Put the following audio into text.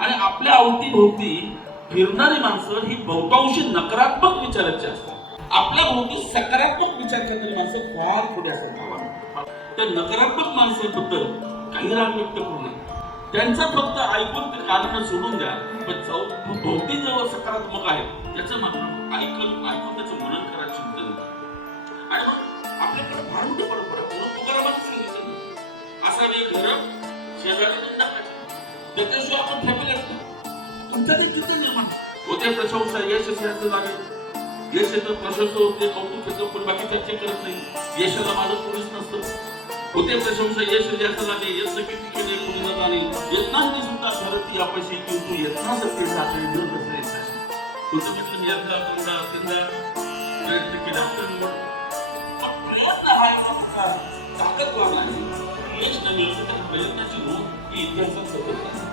आणि आपल्या अवतीभोवती फिरणारी माणसं ही बहुतांशी नकारात्मक विचाराची असतात. आपल्या भोवती सकारात्मक विचार करणारी माणसं फार पुढे असतात. त्या नकारात्मक माणसाबद्दल काही राग व्यक्त करू नये. त्यांचं फक्त ऐकून ते कारण सोडून द्या. पण चौ- भोवती जवळ सकारात्मक आहे. त्याचं मात्र ऐकून ऐकून त्याचं मनन करा चिंतन आणि मग आपल्याकडे भांडू परंपरा म्हणून तुकारामांनी सांगितलं असावे घर शेजारी त्याच्याशिवाय आपण फॅमिली असतो तुमचा ते चिंतन निर्माण होते प्रशंसा यश असं लागेल यश येतं प्रशंसा होते कौतुक येतं पण बाकी चर्चा करत नाही. यशाला माझं कोणीच नसतं. होते प्रशंसा यश जास्त लागेल यश किती केले कोणी न जाणे यत्नांनी सुद्धा भरती अपयशी किंतु यत्ना सत्य जाते विरोध असेल तुझं म्हटलं मी यंदा दोनदा तीनदा प्रयत्न केला तर प्रयत्न हा ताकद वाढला यश न मिळवलं तर प्रयत्नाची भूक ही इतिहासात सतत आहे